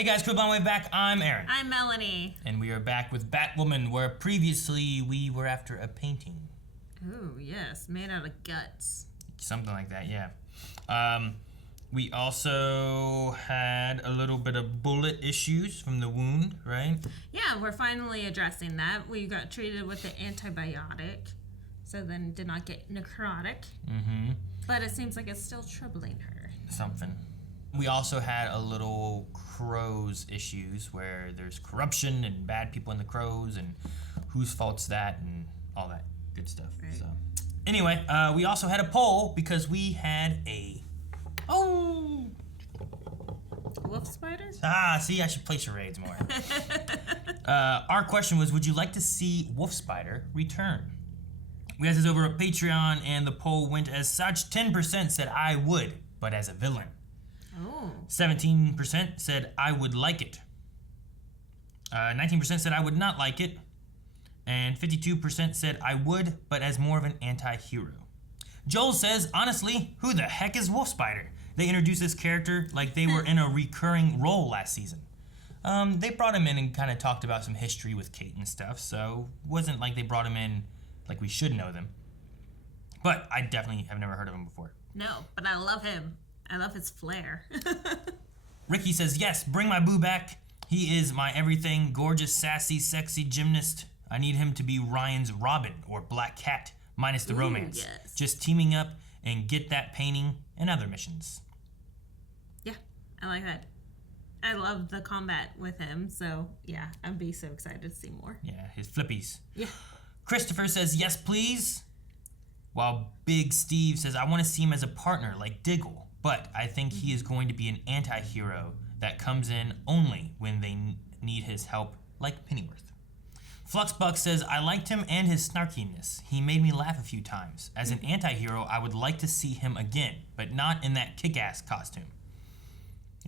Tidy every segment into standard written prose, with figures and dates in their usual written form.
Hey guys, Crew Blind Way back. I'm Aaron. I'm Melanie. And we are back with Batwoman, where previously we were after a painting. Oh, yes. Made out of guts. Something like that, yeah. We also had a little bit of bullet issues from the wound, right? Yeah, we're finally addressing that. We got treated with the antibiotic, so then did not get necrotic. Mm-hmm. But it seems like it's still troubling her. Something. We also had a little crows issues where there's corruption and bad people in the crows and whose fault's that and all that good stuff. Right. So anyway, we also had a poll because we had a Wolf spiders? See, I should play charades more. Our question was, would you like to see Wolf Spider return? We had this over at Patreon and the poll went as such. 10% said I would, but as a villain. Oh. 17% said I would like it. 19% said I would not like it. And 52% said I would, but as more of an anti-hero. Joel says, honestly, who the heck is Wolf Spider? They introduced this character like they were in a recurring role last season. They brought him in and kind of talked about some history with Kate and stuff, so it wasn't like they brought him in like we should know them. But I definitely have never heard of him before. No, but I love him. I love his flair. Ricky says, yes, bring my boo back. He is my everything, gorgeous, sassy, sexy gymnast. I need him to be Ryan's Robin or Black Cat, minus the romance. Yes. Just teaming up and get that painting and other missions. Yeah, I like that. I love the combat with him, so yeah, I'd be so excited to see more. Yeah, his flippies. Yeah. Christopher says, yes, please. While Big Steve says, I want to see him as a partner like Diggle. But I think he is going to be an anti-hero that comes in only when they need his help, like Pennyworth. Fluxbuck says, I liked him and his snarkiness. He made me laugh a few times. As an anti-hero, I would like to see him again, but not in that kick-ass costume.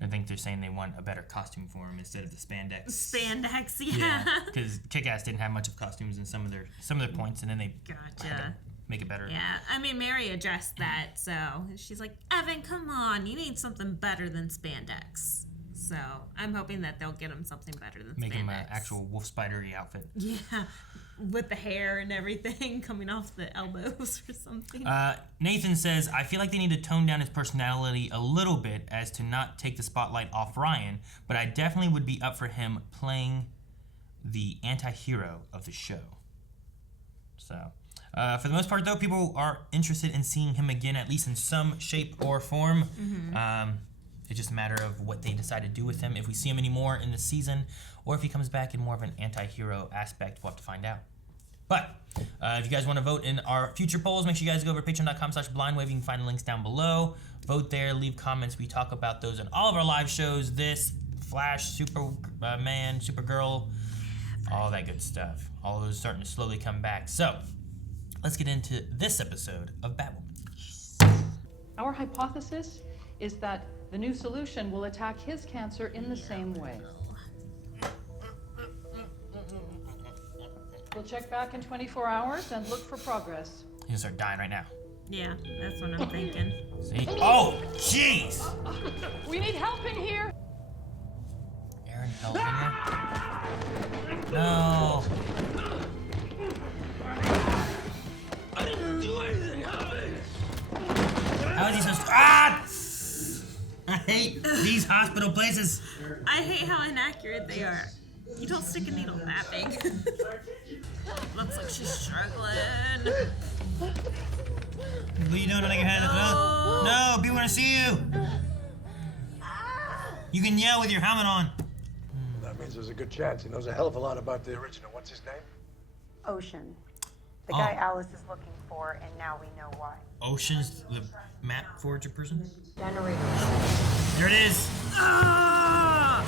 I think they're saying they want a better costume for him instead of the spandex. Spandex, yeah. Because Kick-Ass didn't have much of costumes in some of their points, and then they had to make it better. Yeah, I mean, Mary addressed that, so she's like, Evan, come on, you need something better than spandex. So I'm hoping that they'll get him something better than Make spandex. him an actual wolf spidery outfit. Yeah, with the hair and everything coming off the elbows or something. Nathan says, I feel like they need to tone down his personality a little bit as to not take the spotlight off Ryan, but I definitely would be up for him playing the anti-hero of the show. So, for the most part, though, people are interested in seeing him again, at least in some shape or form. Mm-hmm. It's just a matter of what they decide to do with him. If we see him anymore in the season, or if he comes back in more of an anti-hero aspect, we'll have to find out. But if you guys want to vote in our future polls, make sure you guys go over to patreon.com/blindwave. You can find the links down below. Vote there, leave comments. We talk about those in all of our live shows. This, Flash, Superman, Supergirl, all that good stuff. All of those starting to slowly come back. So, let's get into this episode of Batwoman. Our hypothesis is that the new solution will attack his cancer in the same way. We'll check back in 24 hours and look for progress. He's gonna start dying right now. Yeah, that's what I'm thinking. See? Oh, jeez! We need help in here! Aaron, help in here? No. I didn't do anything. How is he so Ah! I hate these hospital places. I hate how inaccurate they are. You don't stick a needle that big. Looks like she's struggling. What are you doing on your head? No, people want to see you. You can yell with your helmet on. That means there's a good chance he knows a hell of a lot about the original. What's his name? Ocean. The guy Alice is looking for, and now we know why. Ocean's the map forger person? Generator. There it is. No,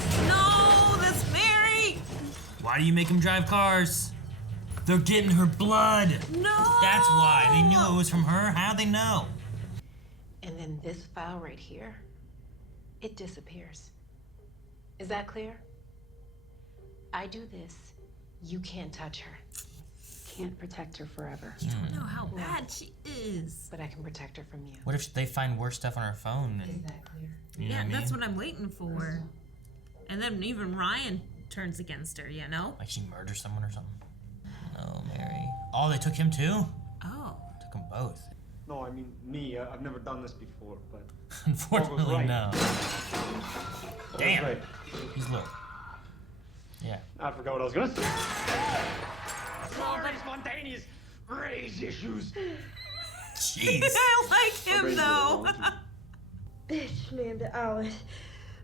that's Mary. Why do you make him drive cars? They're getting her blood. No. That's why. They knew it was from her. How'd they know? And then this file right here, it disappears. Is that clear? I do this, you can't touch her. Can't protect her forever. You don't know how bad she is. But I can protect her from you. What if they find worse stuff on her phone? Is that clear? You know Yeah, what I mean? that's what I'm waiting for. And then even Ryan turns against her, you know? Like she murdered someone or something. No, Mary. Oh, they took him too? Oh. Took them both. No, I mean me. I've never done this before, but Unfortunately, right. no. Damn. Right. He's little. Yeah. I forgot what I was gonna say. Sorry, spontaneous race issues. Jeez. I like him though. Bitch named Alice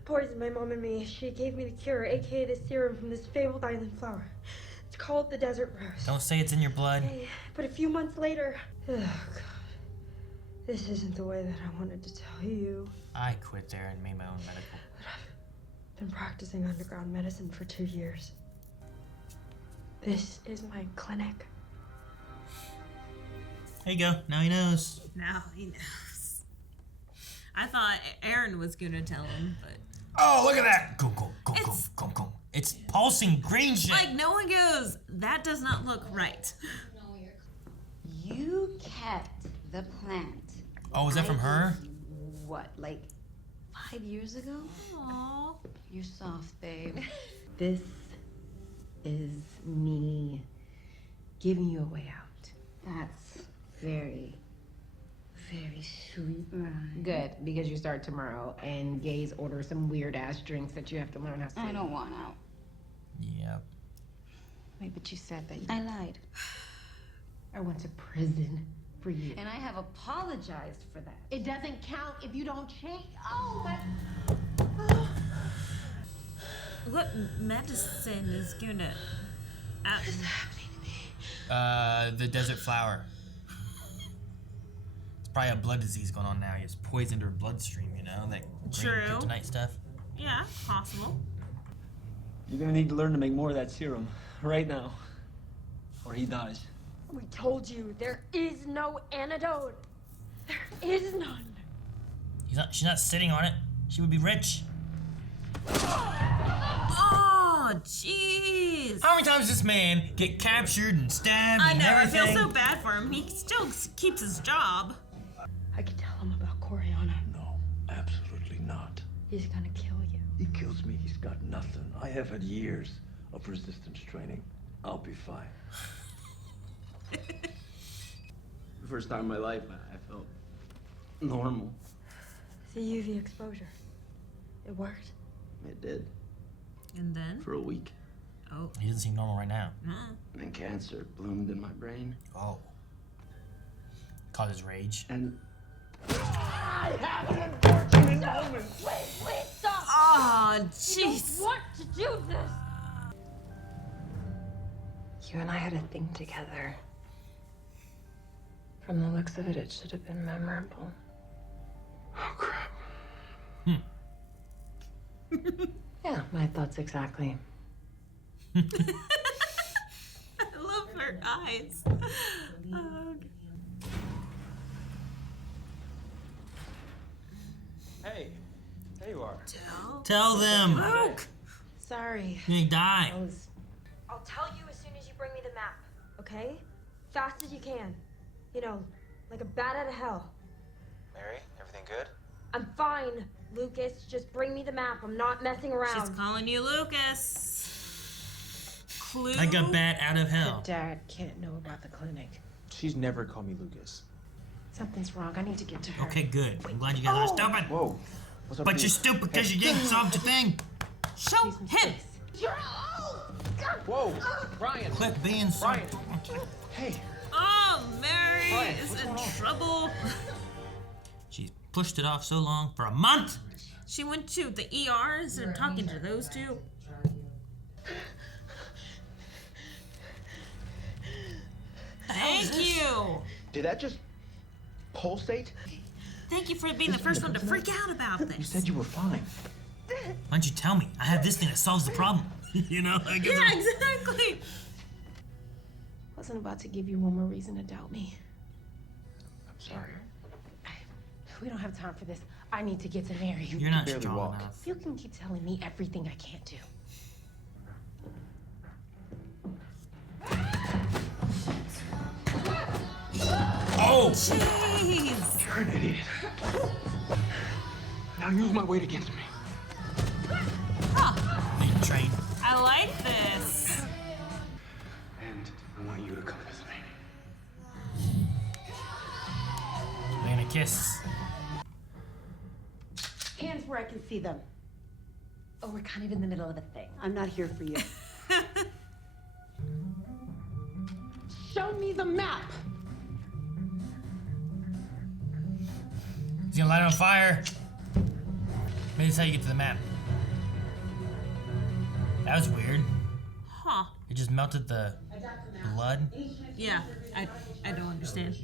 poisoned my mom and me. She gave me the cure, aka the serum from this fabled island flower. It's called the desert rose. Don't say it's in your blood. But a few months later, oh god, this isn't the way that I wanted to tell you. I quit there and made my own medical. But I've been practicing underground medicine for 2 years. This is my clinic. There you go. Now he knows. Now he knows. I thought Aaron was gonna tell him, but Oh, look at that! Go, go, go, go, It's- go, go. It's pulsing green shit. like no one goes, that does not look right. You kept the plant. Oh, is that from her? What, like 5 years ago? Aww. You're soft, babe. This is me giving you a way out. That's very, very sweet. Right. Good, because you start tomorrow and gays order some weird ass drinks that you have to learn how to say. I don't want out. Yep. Wait, but you said that I lied. I went to prison for you. And I have apologized for that. It doesn't count if you don't change. Oh my. What medicine is gonna The desert flower. It's probably a blood disease going on now. It's poisoned her bloodstream, you know? That green True. kryptonite stuff. Yeah, possible. You're gonna need to learn to make more of that serum right now, or he dies. We told you there is no antidote. There is none. She's not sitting on it. She would be rich. Oh, jeez. How many times does this man get captured and stabbed I and know, I everything? feel so bad for him. He still keeps his job. I can tell him about Coriana. No, absolutely not. He's gonna kill you. He kills me, he's got nothing. I have had years of resistance training. I'll be fine. The first time in my life, I felt normal. It's the UV exposure. It worked. It did And then? for a week. Oh. He doesn't seem normal right now. Mm. And then cancer bloomed in my brain. Oh. Causes rage. And I have an unfortunate moment. Wait, stop! Oh, jeez. What to do this? You and I had a thing together. From the looks of it, it should have been memorable. Oh, crap. Yeah, my thoughts exactly. I love her eyes. Oh, hey, there you are. Tell them. Luke. Sorry. You may die. I'll tell you as soon as you bring me the map, okay? Fast as you can. You know, like a bat out of hell. Mary, everything good? I'm fine, Lucas. Just bring me the map. I'm not messing around. She's calling you Lucas. Clue. Like a bat out of hell. Dad can't know about the clinic. She's never called me Lucas. Something's wrong. I need to get to her. Okay, good. I'm glad you guys are stupid. Whoa. What's up, But dude? you're stupid because you didn't solve the thing. Show him. Whoa, Brian. Quit being so. Brian. Hey. Oh, Mary Brian, is what's in going on? trouble. She's pushed it off so long for a month. She went to the ER instead of talking to those two. Thank you. Did that just pulsate? Thank you for being the first one to freak out about this. You said you were fine. Why don't you tell me? I have this thing that solves the problem. You know? I guess Yeah, exactly. Wasn't about to give you one more reason to doubt me. I'm sorry. We don't have time for this. I need to get to Mary. You're not barely strong walk. enough. You can keep telling me everything I can't do. Oh! Jeez. You're an idiot. Now use my weight against me. Oh, I like this. And I want you to come with me. They're gonna kiss. Hands where I can see them. Oh, we're kind of in the middle of a thing. I'm not here for you. Show me the map. He's gonna light it on fire. Maybe that's how you get to the map. That was weird. Huh. It just melted the blood. Yeah, I don't understand.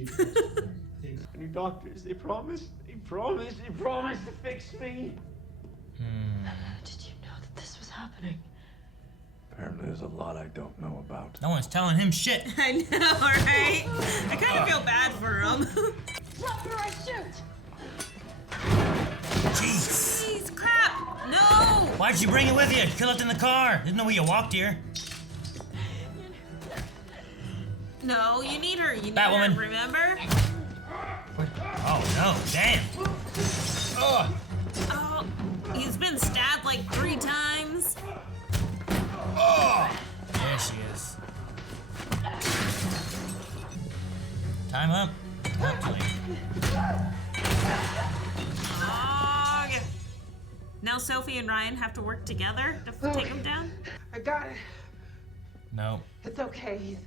Any doctors, they promised to fix me. Did you know that this was happening? Apparently there's a lot I don't know about. No one's telling him shit. I know, right? I kind of feel bad for him. Drop or I shoot! Jeez. Jeez, crap! No! Why'd you bring it with you? You could've left it in the car. There's no way you walked here. No, you need her. You need Batwoman. her, remember? What? Oh no, damn. Ugh. Oh, he's been stabbed like 3 times. Oh. There she is. Time up. Oh, too late. Oh, yeah. Now Sophie and Ryan have to work together to take him down? I got it. No. It's okay. He's...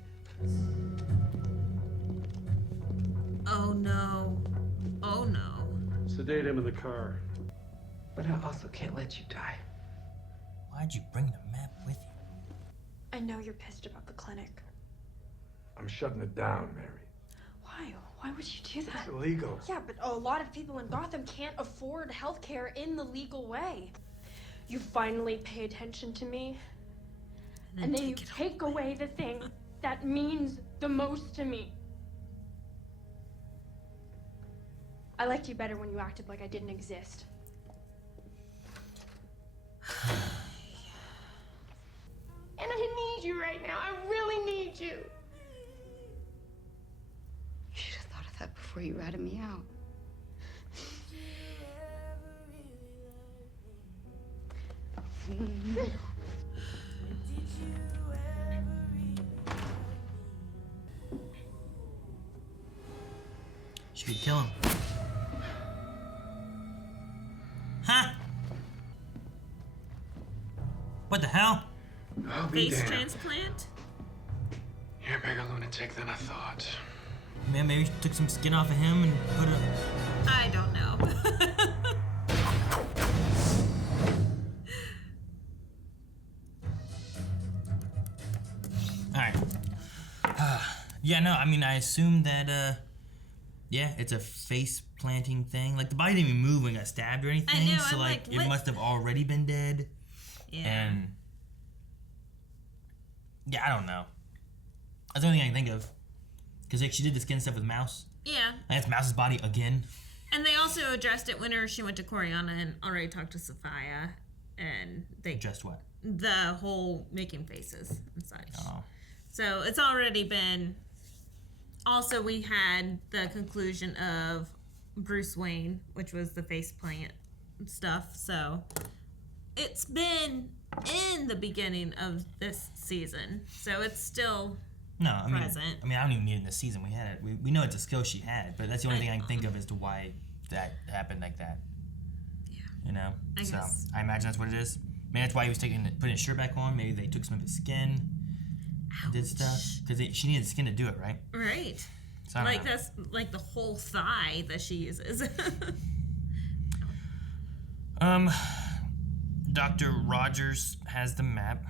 Oh no. Oh no. Sedate him in the car. But I also can't let you die. Why'd you bring the map with you? I know you're pissed about the clinic. I'm shutting it down, Mary. Why? Why would you do that? It's illegal. Yeah, but a lot of people in Gotham can't afford healthcare in the legal way. You finally pay attention to me, and then you take away the thing that means the most to me. I liked you better when you acted like I didn't exist. And I need you right now. I really need you. You should have thought of that before you ratted me out. She could kill him. Huh? What the hell? I'll be Face damned. transplant? You're a bigger lunatic than I thought. Man, maybe she took some skin off of him and put it. I don't know. Alright. Yeah, no, I mean, I assume that, yeah, it's a face planting thing. Like, the body didn't even move when it got stabbed or anything. I know, so, I'm like, like, it what? must have already been dead. Yeah. And. Yeah, I don't know. That's the only thing I can think of. Because, like, she did the skin stuff with Mouse. Yeah. And it's Mouse's body again. And they also addressed it whenever she went to Coriana and already talked to Sophia. And they... Just what? The whole making faces and such. Oh. So it's already been... Also, we had the conclusion of Bruce Wayne, which was the faceplant stuff. So it's been in the beginning of this season. So it's still No, I mean, present. I don't even need it in this season. We had it. We know it's a skill she had, but that's the only thing I can think of as to why that happened like that. Yeah. You know? I guess. I imagine that's what it is. Maybe that's why he was putting his shirt back on. Maybe they took some of his skin. Ouch. Did stuff. Because she needed skin to do it, right? Right. So I don't Like know. that's like the whole thigh that she uses. Dr. Rogers has the map.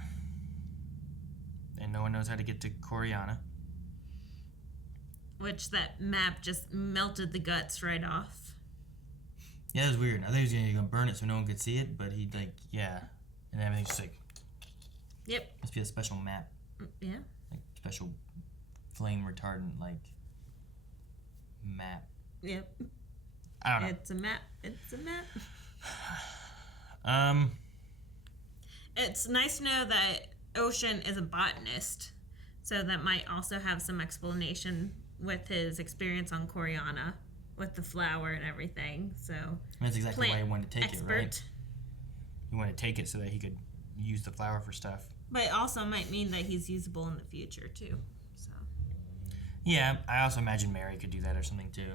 And no one knows how to get to Coriana. Which that map just melted the guts right off. Yeah, that was weird. I thought he was gonna burn it so no one could see it, but he'd like, yeah. And everything's just like, Yep. must be a special map. Yeah. Like special flame retardant like map. Yep. I don't know. It's a map. It's a map. It's nice to know that Ocean is a botanist, so that might also have some explanation with his experience on Coriana with the flower and everything. So That's exactly why he plant wanted to take expert. it, right? He wanted to take it so that he could, use the flower for stuff. But it also might mean that he's usable in the future too. So. Yeah, I also imagine Mary could do that or something too.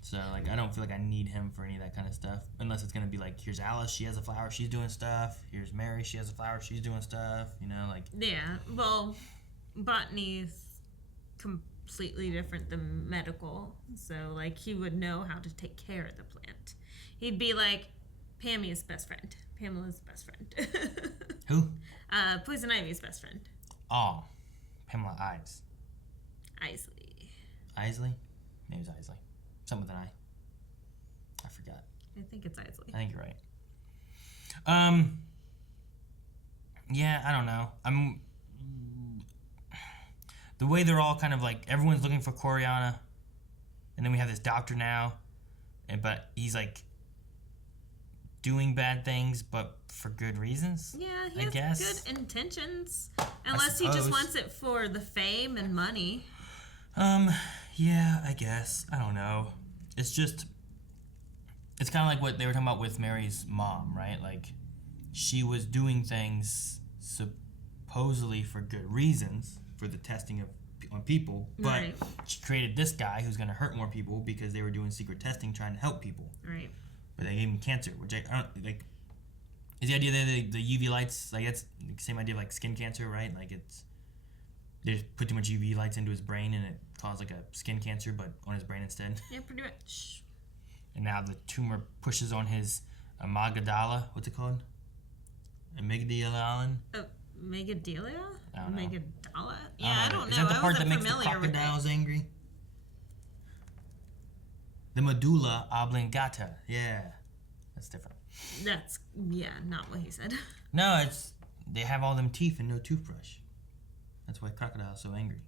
So like, I don't feel like I need him for any of that kind of stuff, unless it's gonna be like, here's Alice, she has a flower, she's doing stuff. Here's Mary, she has a flower, she's doing stuff. You know, like. Yeah. Well, botany's completely different than medical, so like he would know how to take care of the plant. He'd be like Pamela's best friend. Who? Poison Ivy's best friend. Oh, Pamela Ives. Isley. Name's Isley. Something with an I. I forgot. I think it's Isley. I think you're right. Yeah, I don't know. The way they're all kind of like, everyone's looking for Coriana, and then we have this doctor now, but he's like doing bad things, but for good reasons. Yeah, he has guess. good intentions, unless he just wants it for the fame and money. Yeah, I guess. I don't know. It's kind of like what they were talking about with Mary's mom, right? Like, she was doing things supposedly for good reasons, for the testing on people, but right. She created this guy who's going to hurt more people because they were doing secret testing trying to help people. Right. But they gave him cancer, which I don't, like, is the idea that the UV lights, like, it's the same idea of, like, skin cancer, right? Like, they just put too much UV lights into his brain and it caused, like, a skin cancer, but on his brain instead. Yeah, pretty much. And now the tumor pushes on his amygdala. What's it called? Amygdala? Megadelia? I don't know. Megadala? Yeah, I don't know. Is that the part that makes the familiar with crocodiles angry? The medulla oblongata. Yeah. That's different. That's, not what he said. No, they have all them teeth and no toothbrush. That's why crocodiles are so angry.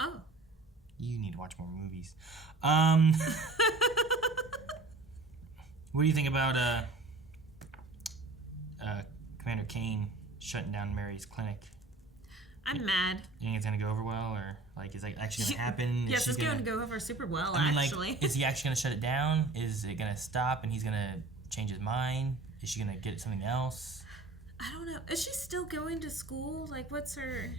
Oh. You need to watch more movies. What do you think about Commander Kane shutting down Mary's clinic? I'm mad. You think it's gonna go over well, or like, is that actually gonna happen? Yes, it's going to go over super well. Actually, like, is he actually gonna shut it down? Is it gonna stop and he's gonna change his mind? Is she gonna get something else? I don't know. Is she still going to school? Like, what's her,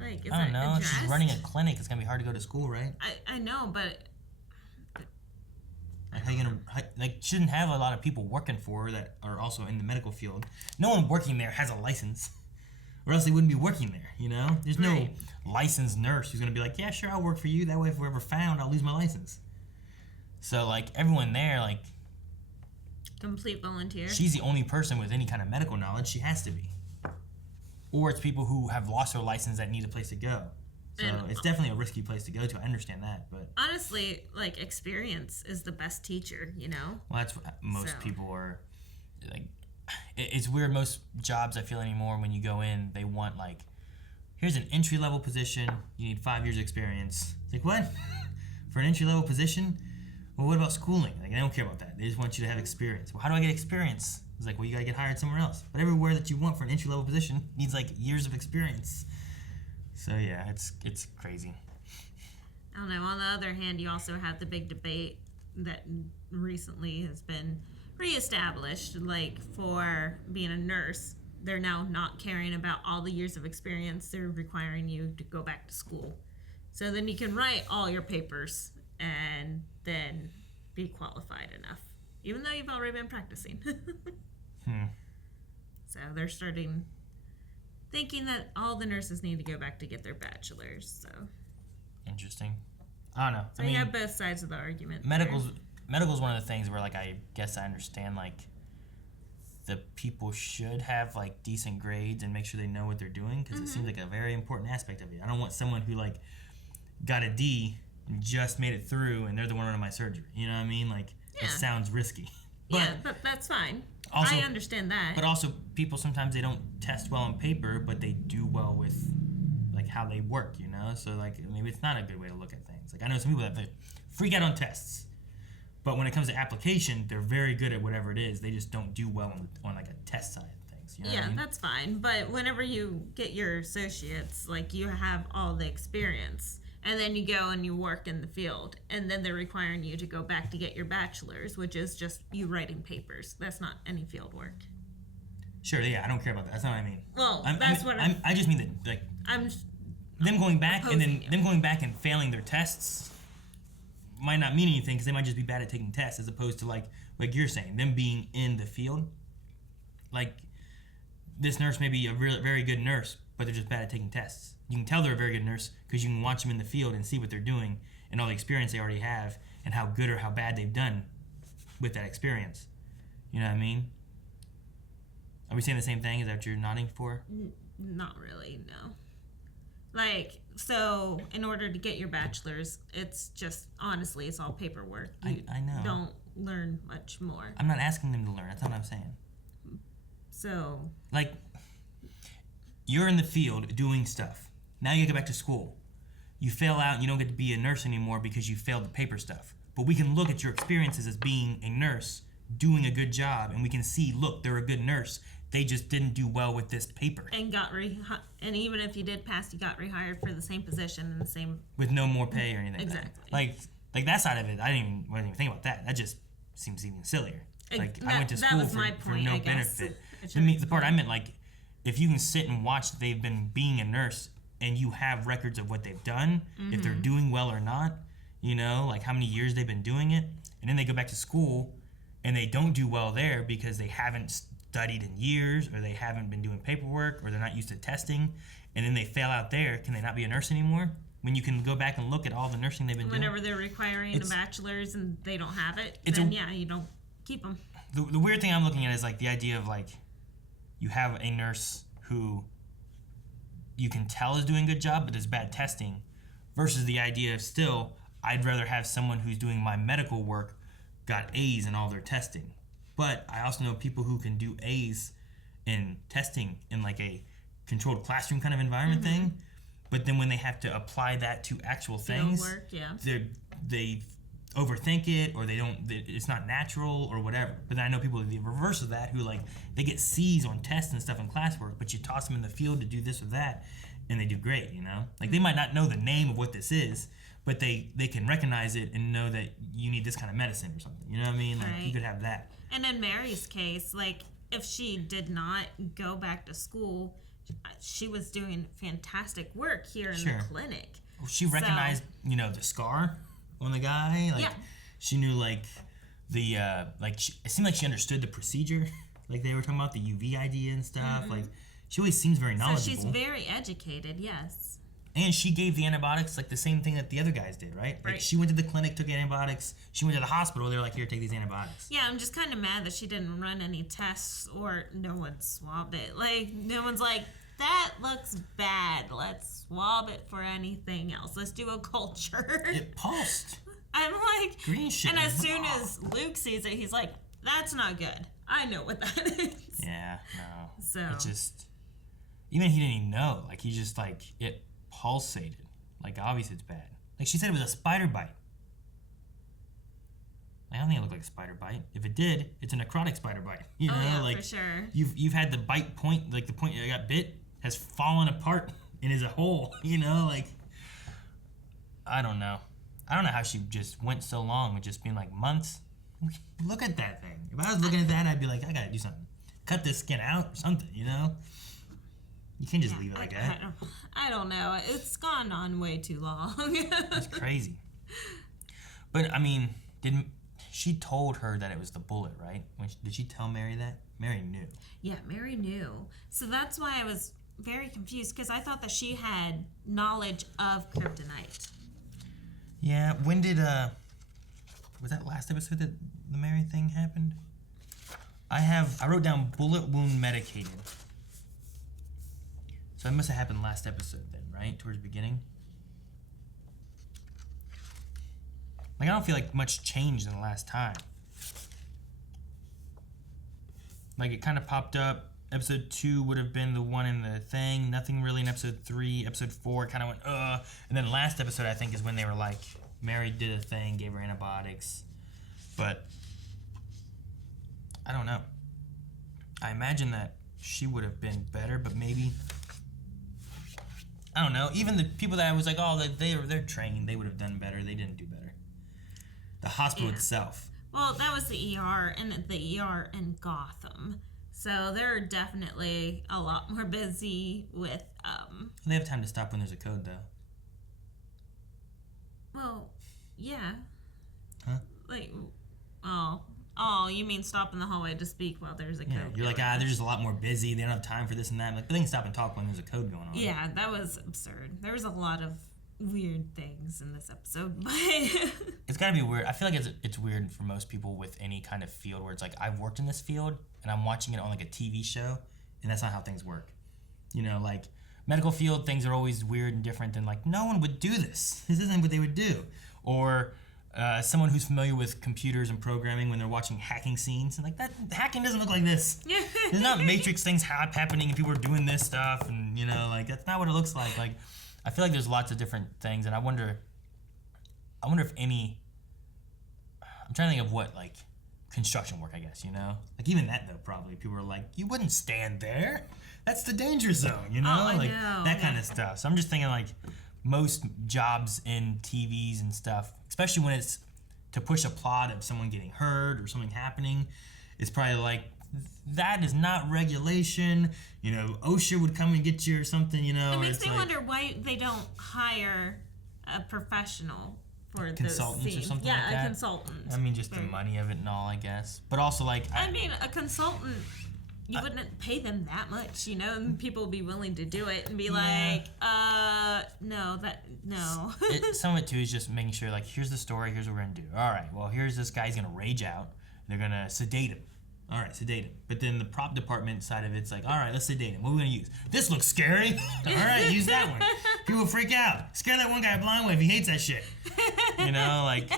like, is I don't know. If addressed? she's running a clinic, it's gonna be hard to go to school, right? I know, but How you gonna, like, she didn't have a lot of people working for her that are also in the medical field. No one working there has a license, or else they wouldn't be working there, you know? There's no licensed nurse who's gonna be like, yeah, sure, I'll work for you. That way, if we're ever found, I'll lose my license. So, like, everyone there, like, complete volunteer. she's the only person with any kind of medical knowledge. She has to be. Or it's people who have lost their license that need a place to go. So it's definitely a risky place to go to. I understand that, but honestly, like, experience is the best teacher, you know? well, that's what most people are, like, it's weird. Most jobs, I feel anymore, when you go in, they want, like, here's an entry-level position. You need 5 years experience. It's like, what? For an entry-level position? Well, what about schooling? Like, they don't care about that. They just want you to have experience. Well, how do I get experience? It's like, well, you gotta get hired somewhere else. But everywhere that you want for an entry-level position needs, like, years of experience. So yeah, it's crazy. I don't know. On the other hand, you also have the big debate that recently has been reestablished, like, for being a nurse. They're now not caring about all the years of experience. They're requiring you to go back to school. So then you can write all your papers and then be qualified enough, even though you've already been practicing. So they're thinking that all the nurses need to go back to get their bachelor's. So interesting. I don't know. So you have both sides of the argument. Medical's one of the things where, like, I guess I understand, like, the people should have, like, decent grades and make sure they know what they're doing, because it seems like a very important aspect of it. I don't want someone who, like, got a D and just made it through and they're the one running my surgery. You know what I mean? Like, it sounds risky. But that's fine. Also, I understand that. But also, people sometimes, they don't test well on paper, but they do well with, like, how they work, you know? So, like, maybe it's not a good way to look at things. Like, I know some people that freak out on tests, but when it comes to application, they're very good at whatever it is. They just don't do well on like, a test side of things. You know what I mean? That's fine. But whenever you get your associates, like, you have all the experience. And then you go and you work in the field, and then they're requiring you to go back to get your bachelor's, which is just you writing papers. That's not any field work. Sure, yeah, I don't care about that. That's not what I mean. Well, I just mean that, like, them going back and then them going back and failing their tests might not mean anything because they might just be bad at taking tests, as opposed to like you're saying, them being in the field. Like, this nurse may be a very good nurse, but they're just bad at taking tests. You can tell they're a very good nurse because you can watch them in the field and see what they're doing and all the experience they already have and how good or how bad they've done with that experience. You know what I mean? Are we saying the same thing? Is that what you're nodding for? Not really, no. Like, so in order to get your bachelor's, it's just, honestly, it's all paperwork. You I know. Don't learn much more. I'm not asking them to learn. That's not what I'm saying. So. Like, you're in the field doing stuff. Now you get back to school. You fail out and you don't get to be a nurse anymore because you failed the paper stuff. But we can look at your experiences as being a nurse, doing a good job, and we can see, look, they're a good nurse. They just didn't do well with this paper. And and even if you did pass, you got rehired for the same position and the same... With no more pay or anything. Exactly. Like that side of it, I didn't even think about that. That just seems even sillier. Like, I went to school for no benefit. The part I meant, like, if you can sit and watch that they've been being a nurse and you have records of what they've done, if they're doing well or not, you know, like how many years they've been doing it, and then they go back to school and they don't do well there because they haven't studied in years, or they haven't been doing paperwork, or they're not used to testing, and then they fail out there, can they not be a nurse anymore? When you can go back and look at all the nursing they've been doing. Whenever they're requiring a bachelor's and they don't have it, then you don't keep them. The weird thing I'm looking at is like the idea of like, you have a nurse who you can tell is doing a good job but does bad testing, versus the idea of still, I'd rather have someone who's doing my medical work got A's in all their testing. But I also know people who can do A's in testing in like a controlled classroom kind of environment thing, but then when they have to apply that to actual things, they overthink it, or it's not natural or whatever. But then I know people the reverse of that, who like, they get C's on tests and stuff in classwork, but you toss them in the field to do this or that and they do great, you know? Like, they might not know the name of what this is, but they can recognize it and know that you need this kind of medicine or something. You know what I mean? Like, you could have that. And in Mary's case, like, if she did not go back to school, she was doing fantastic work here in the clinic. She recognized, you know, the scar on the guy. Like, she knew, like, the, it seemed like she understood the procedure. Like, they were talking about the UV idea and stuff. Like, she always seems very knowledgeable. So she's very educated, yes. And she gave the antibiotics like the same thing that the other guys did, right? Like, she went to the clinic, took antibiotics. She went to the hospital. They were like, here, take these antibiotics. Yeah, I'm just kind of mad that she didn't run any tests, or no one swabbed it. Like, no one's like, that looks bad. Let's swab it for anything else. Let's do a culture. It pulsed. I'm like, green shit. And as soon as Luke sees it, he's like, that's not good. I know what that is. Yeah, no. So. It just, even he didn't even know. Like, he just, like, it pulsated. Like, obviously it's bad. Like, she said it was a spider bite. I don't think it looked like a spider bite. If it did, it's a necrotic spider bite. You know, yeah, like, for sure. You've had the bite point, like the point that got bit has fallen apart and is a hole. You know, like, I don't know. I don't know how she just went so long with just being like months. Look at that thing. If I was looking at that, I'd be like, I gotta do something. Cut this skin out or something, you know? You can't just leave it like that. I don't know. It's gone on way too long. It's crazy. But, I mean, she told her that it was the bullet, right? Did she tell Mary that? Mary knew. Yeah, Mary knew. So that's why I was very confused, because I thought that she had knowledge of kryptonite. Yeah, when did, was that last episode that the Mary thing happened? I wrote down bullet wound medicated. So it must have happened last episode then, right? Towards the beginning? Like, I don't feel like much changed in the last time. Like, it kind of popped up. Episode 2 would have been the one in the thing. Nothing really in episode 3. Episode 4 kind of went, And then last episode, I think, is when they were like, Mary did a thing, gave her antibiotics. But, I don't know. I imagine that she would have been better, but maybe, I don't know. Even the people that I was like, they're trained, they would have done better. They didn't do better. The hospital itself. Well, that was the ER, and the ER in Gotham. So they're definitely a lot more busy with. They have time to stop when there's a code, though. Well, yeah. Huh? Like, you mean stop in the hallway to speak while there's a code? Yeah, you're like, they're just a lot more busy. They don't have time for this and that. Like, but they can stop and talk when there's a code going on. Yeah, that was absurd. There was a lot of weird things in this episode, but it's gotta be weird. I feel like it's weird for most people with any kind of field where it's like, I've worked in this field and I'm watching it on like a TV show, and that's not how things work. You know, like medical field, things are always weird and different, and like no one would do this. This isn't what they would do. Or someone who's familiar with computers and programming, when they're watching hacking scenes, and like that hacking doesn't look like this. There's not Matrix things happening and people are doing this stuff, and you know, like that's not what it looks like. Like I feel like there's lots of different things, and I wonder if any. I'm trying to think of what like construction work, I guess, you know, like even that though, probably people are like, you wouldn't stand there. That's the danger zone, you know, like that kind of stuff. So I'm just thinking like most jobs in TVs and stuff, especially when it's to push a plot of someone getting hurt or something happening, it's probably like, that is not regulation. You know, OSHA would come and get you or something, you know. It makes me wonder why they don't hire a professional for consultants those or something like that. Yeah, a consultant. I mean, just the money of it and all, I guess. But also, like... I mean, a consultant, you wouldn't pay them that much, you know? And people would be willing to do it and be like, no. Some of it, too, is just making sure, like, here's the story, here's what we're going to do. All right, well, here's this guy, he's going to rage out. They're going to sedate him. All right, sedate him. But then the prop department side of it's like, all right, let's sedate him. What are we going to use? This looks scary. All right, use that one. People freak out. Scare that one guy a blind wave. He hates that shit. You know, like... Yeah,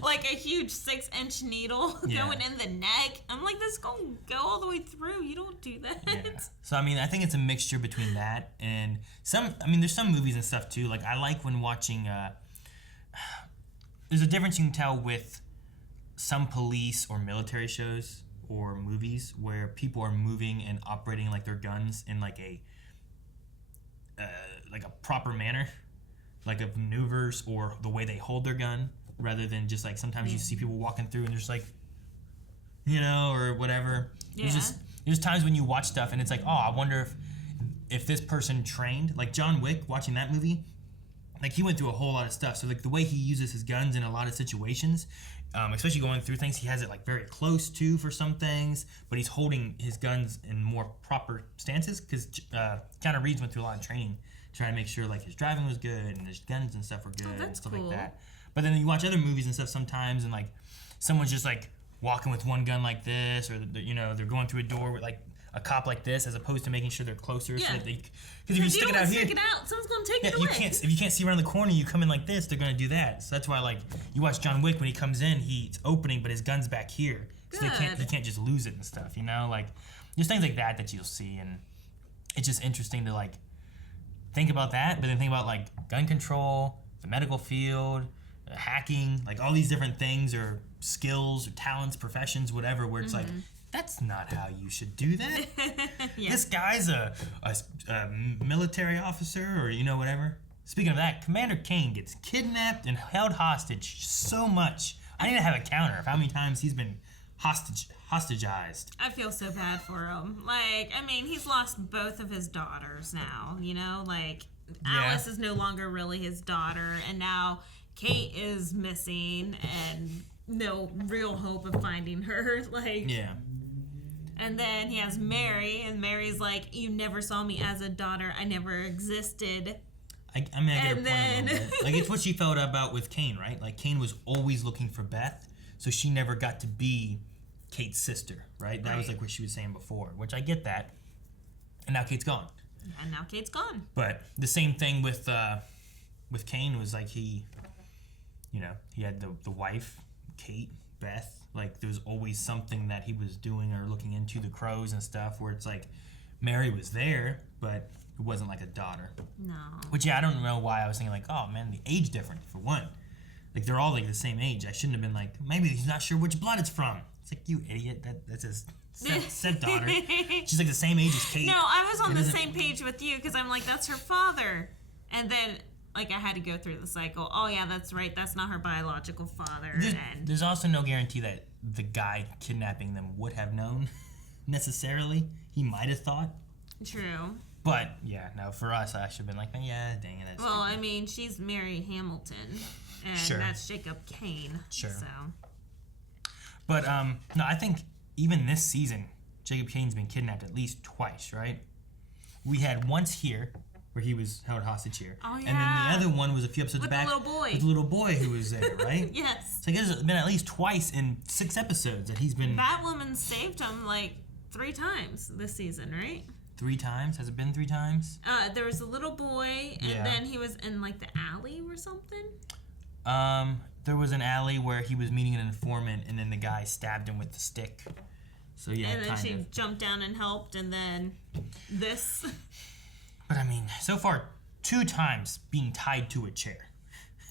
like a huge 6-inch needle going in the neck. I'm like, this is going to go all the way through. You don't do that. Yeah. So, I mean, I think it's a mixture between that and there's some movies and stuff, too. Like, I like when watching... there's a difference you can tell with some police or military shows or movies where people are moving and operating like their guns in like a proper manner, like of maneuvers or the way they hold their gun, rather than just like sometimes you see people walking through and they're just like, you know, or whatever. Yeah. There's times when you watch stuff and it's like, oh, I wonder if this person trained, like John Wick, watching that movie, like he went through a whole lot of stuff. So like the way he uses his guns in a lot of situations, especially going through things, he has it like very close to for some things, but he's holding his guns in more proper stances because Keanu Reeves went through a lot of training trying to make sure like his driving was good and his guns and stuff were good and stuff like that. But then you watch other movies and stuff sometimes, and like someone's just like walking with one gun like this, or you know, they're going through a door with like a cop like this, as opposed to making sure they're closer. Yeah. So that because if you stick it out here, someone's gonna take it away. If you can't see around the corner, you come in like this, they're gonna do that. So that's why like you watch John Wick, when he comes in, he's opening, but his gun's back here, so he can't just lose it and stuff. You know, like just things like that you'll see, and it's just interesting to like think about that, but then think about like gun control, the medical field, hacking, like all these different things or skills or talents, professions, whatever, where it's like, that's not how you should do that. Yeah. This guy's a military officer, or you know, whatever. Speaking of that, Commander Kane gets kidnapped and held hostage so much. I need to have a counter of how many times he's been hostagized. I feel so bad for him. Like, I mean, he's lost both of his daughters now, you know? Like, Alice is no longer really his daughter, and now Kate is missing and no real hope of finding her. Like, yeah. And then he has Mary, and Mary's like, you never saw me as a daughter. I never existed. I get her point a little bit. Like, it's what she felt about with Kane, right? Like, Kane was always looking for Beth, so she never got to be Kate's sister, right? That was like what she was saying before, which I get that. And now Kate's gone. But the same thing with Kane was like he had the wife, Kate, Beth. Like there was always something that he was doing or looking into, the crows and stuff, where it's like Mary was there, but it wasn't like a daughter. No. Which I don't know why I was thinking like, oh man, the age difference for one. Like they're all like the same age. I shouldn't have been like, maybe he's not sure which blood it's from. It's like, you idiot. That's his stepdaughter. She's like the same age as Kate. No, I was on the same page with you because I'm like, that's her father. And then like I had to go through the cycle. Oh yeah, that's right. That's not her biological father. There's also no guarantee that the guy kidnapping them would have known. necessarily. He might have thought. True. But, yeah, no, for us, I should have been like, yeah, dang it. That's Well, stupid. I mean, she's Mary Hamilton, and Sure. that's Jacob Kane. Sure. So. But, no, I think even this season, Jacob Kane's been kidnapped at least twice, right? We had once here, where he was held hostage here. Oh, yeah. And then the other one was a few episodes With back. the little boy. With the little boy who was there, right? Yes. So I guess it's been at least twice in 6 episodes that he's been... Batwoman saved him, like, 3 times this season, right? 3 times? Has it been 3 times? There was a little boy, and Yeah. then he was in, like, the alley or something. There was an alley where he was meeting an informant, and then the guy stabbed him with the stick. So yeah, And then kind she of. jumped down and helped, and then this. But I mean, so far, 2 times being tied to a chair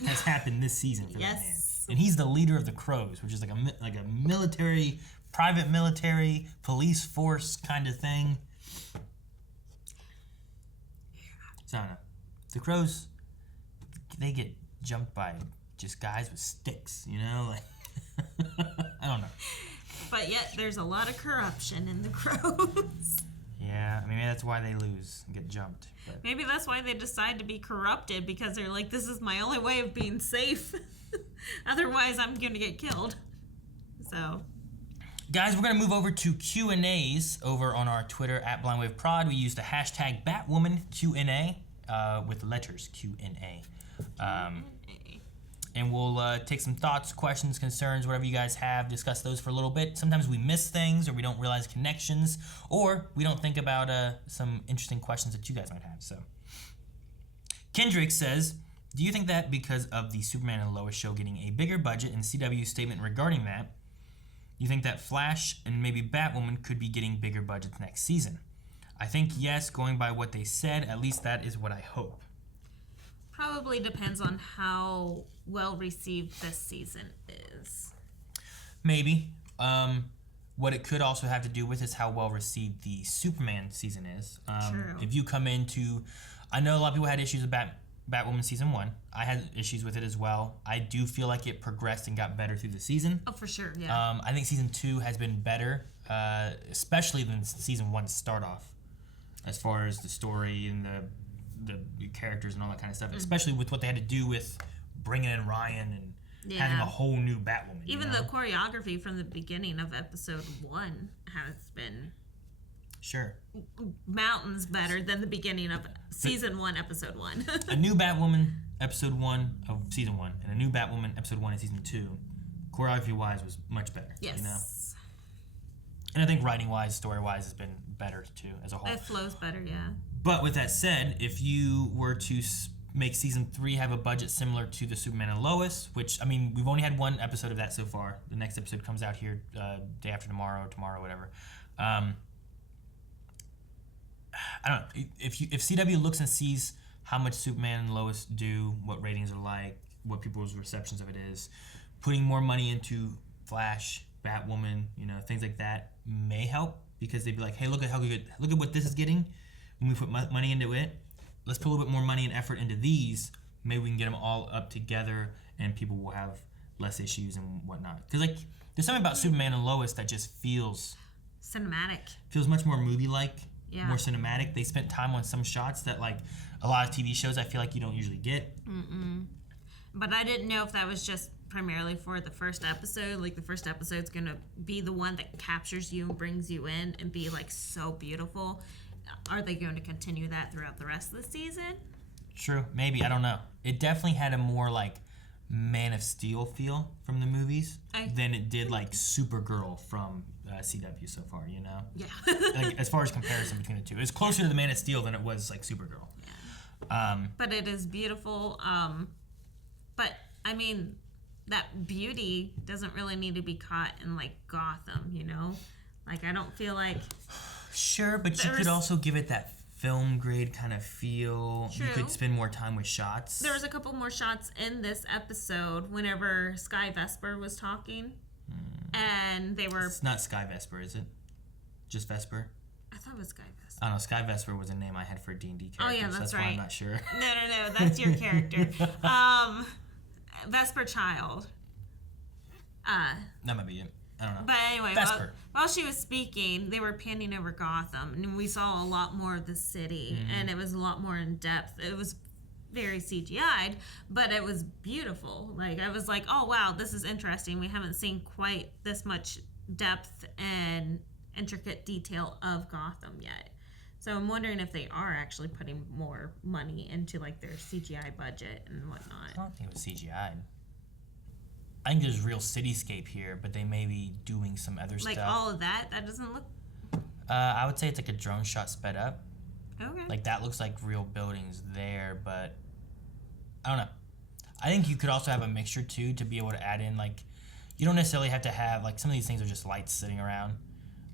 has happened this season for that man. Yes. And he's the leader of the Crows, which is like a military, private military, police force kind of thing. So I don't know. The Crows, they get jumped by just guys with sticks, you know? Like, I don't know. But yet, there's a lot of corruption in the Crows. Yeah, I mean, maybe that's why they lose and get jumped. But. Maybe that's why they decide to be corrupted, because they're like, this is my only way of being safe. Otherwise, I'm going to get killed. So... Guys, we're going to move over to Q&As over on our Twitter at BlindWaveProd. We use the hashtag Batwoman Q&A with letters Q&A. And we'll take some thoughts, questions, concerns, whatever you guys have, discuss those for a little bit. Sometimes we miss things, or we don't realize connections, or we don't think about some interesting questions that you guys might have. So, Kendrick says, do you think that because of the Superman and Lois show getting a bigger budget and CW's statement regarding that, you think that Flash and maybe Batwoman could be getting bigger budgets next season? I think yes, going by what they said, at least that is what I hope. Probably depends on how well received this season is. Maybe. What it could also have to do with is how well received the Superman season is. True. If you come into... I know a lot of people had issues with Batwoman season 1. I had issues with it as well. I do feel like it progressed and got better through the season. Oh, for sure, yeah. I think season 2 has been better, especially than season 1 to start off, as far as the story and the characters and all that kind of stuff, especially with what they had to do with bringing in Ryan and having a whole new Batwoman. Even the choreography from the beginning of episode 1 has been sure mountains better than the beginning of season 1, episode 1. A new Batwoman episode 1 of season 1 and a new Batwoman episode 1 of season 2, choreography wise, was much better. Yes. You know? And I think writing wise, story wise, has been better too as a whole. It flows better, yeah. But with that said, if you were to make season 3 have a budget similar to the Superman and Lois, which, I mean, we've only had 1 episode of that so far. The next episode comes out here day after tomorrow, whatever. I don't know. If CW looks and sees how much Superman and Lois do, what ratings are like, what people's receptions of it is, putting more money into Flash, Batwoman, you know, things like that may help, because they'd be like, hey, look at what this is getting. When we put money into it, let's put a little bit more money and effort into these. Maybe we can get them all up together, and people will have less issues and whatnot. Because like, there's something about Superman and Lois that just feels cinematic. Feels much more movie-like, yeah. More cinematic. They spent time on some shots that like a lot of TV shows I feel like you don't usually get. But I didn't know if that was just primarily for the first episode. Like the first episode's gonna be the one that captures you and brings you in and be like so beautiful. Are they going to continue that throughout the rest of the season? True, maybe, I don't know. It definitely had a more like Man of Steel feel from the movies than it did like Supergirl from CW so far, you know? Yeah. Like, as far as comparison between the two. It's closer to the Man of Steel than it was like Supergirl. Yeah. But it is beautiful. But I mean, that beauty doesn't really need to be caught in like Gotham, you know? Like, I don't feel like... Sure, but you could also give it that film grade kind of feel. True. You could spend more time with shots. There was a couple more shots in this episode whenever Sky Vesper was talking. And they were... It's not Sky Vesper, is it? Just Vesper? I thought it was Sky Vesper. I don't know. Sky Vesper was a name I had for a D&D character. Oh, yeah, so that's why right. I'm not sure. No, that's your character. Vesper Child. That might be it. I don't know. But anyway, Vesper. while she was speaking, they were panning over Gotham, and we saw a lot more of the city, and it was a lot more in depth. It was very CGI'd, but it was beautiful. Like, I was like, oh wow, this is interesting. We haven't seen quite this much depth and intricate detail of Gotham yet. So I'm wondering if they are actually putting more money into like their CGI budget and whatnot. I don't think it was CGI'd. I think there's real cityscape here, but they may be doing some other Like stuff. all of that doesn't look I would say it's like a drone shot sped up. okay. Like that looks like real buildings there, but I don't know. I think you could also have a mixture too to be able to add in like, you don't necessarily have to have like some of these things are just lights sitting around.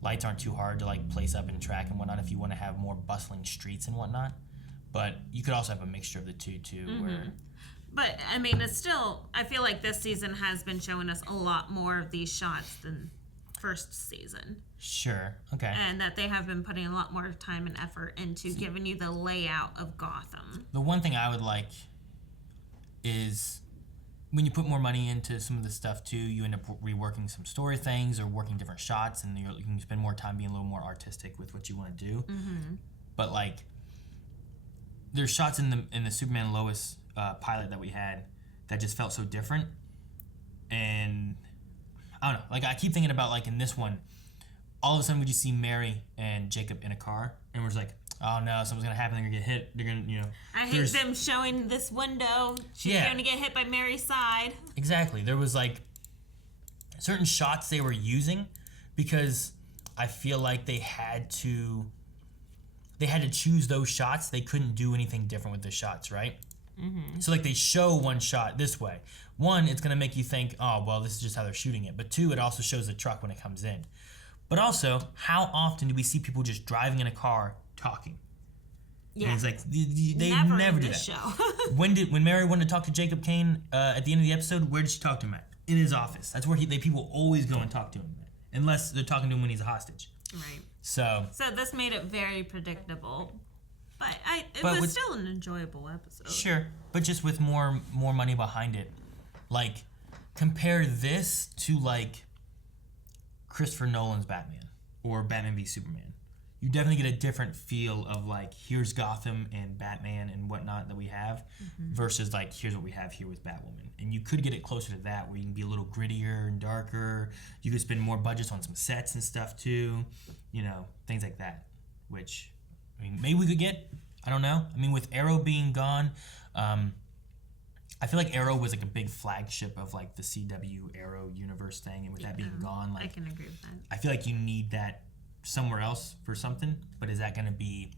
Lights aren't too hard to like place up and track and whatnot if you want to have more bustling streets and whatnot. But you could also have a mixture of the two too. Where But I mean, it's still. I feel like this season has been showing us a lot more of these shots than first season, sure, okay. and that they have been putting a lot more time and effort into giving you the layout of Gotham. The one thing I would like is when you put more money into some of the stuff too, you end up reworking some story things or working different shots, and you can spend more time being a little more artistic with what you want to do. But like, there's shots in the Superman and Lois pilot that we had that just felt so different, and I don't know. Like I keep thinking about like in this one, all of a sudden we just see Mary and Jacob in a car, and we're just like, oh no, something's gonna happen. They're gonna get hit. They're gonna, you know. I hate them showing this window. She's going to get hit by Mary's side. Exactly. There was like certain shots they were using because I feel like they had to choose those shots. They couldn't do anything different with the shots, right? So like they show one shot this way. One, it's gonna make you think, oh well, this is just how they're shooting it. But two, it also shows the truck when it comes in. But also, how often do we see people just driving in a car talking? Yeah. And it's like they Never never in do this that. show. When Mary wanted to talk to Jacob Kane at the end of the episode, where did she talk to him at? In his office. That's where people always go and talk to him at, unless they're talking to him when he's a hostage. Right. So this made it very predictable, but it But was with- still an enjoyable episode. sure, but just with more money behind it. Like compare this to like Christopher Nolan's Batman or Batman v Superman. You definitely get a different feel of like here's Gotham and Batman and whatnot that we have versus like here's what we have here with Batwoman. And you could get it closer to that where you can be a little grittier and darker. You could spend more budgets on some sets and stuff too, you know, things like that. Which, I mean, maybe we could get, I don't know. I mean, with Arrow being gone, I feel like Arrow was like a big flagship of like the CW Arrow universe thing, and with that being gone, like I can agree with that. I feel like you need that somewhere else for something. But is that going to be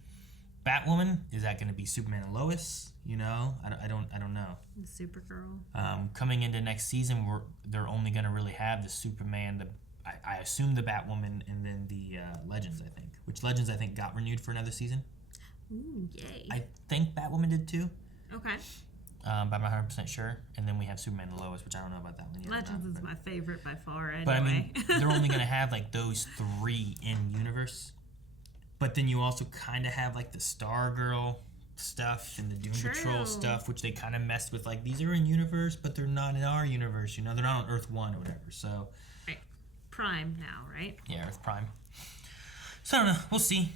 Batwoman? Is that going to be Superman and Lois? You know, I don't know. Supergirl. Coming into next season, they're only going to really have the Superman, I assume the Batwoman, and then the Legends. I think, which Legends I think got renewed for another season. Ooh, yay. I think Batwoman did too. Okay. But I'm not 100% sure. And then we have Superman and Lois, which I don't know about that one yet. Legends is my favorite by far, anyway. But I mean, they're only going to have like those three in universe. But then you also kind of have like the Stargirl stuff and the Doom Patrol stuff, which they kind of messed with. Like, these are in universe, but they're not in our universe. You know, they're not on Earth 1 or whatever. So, right. Prime now, right? Yeah, Earth Prime. So I don't know. We'll see.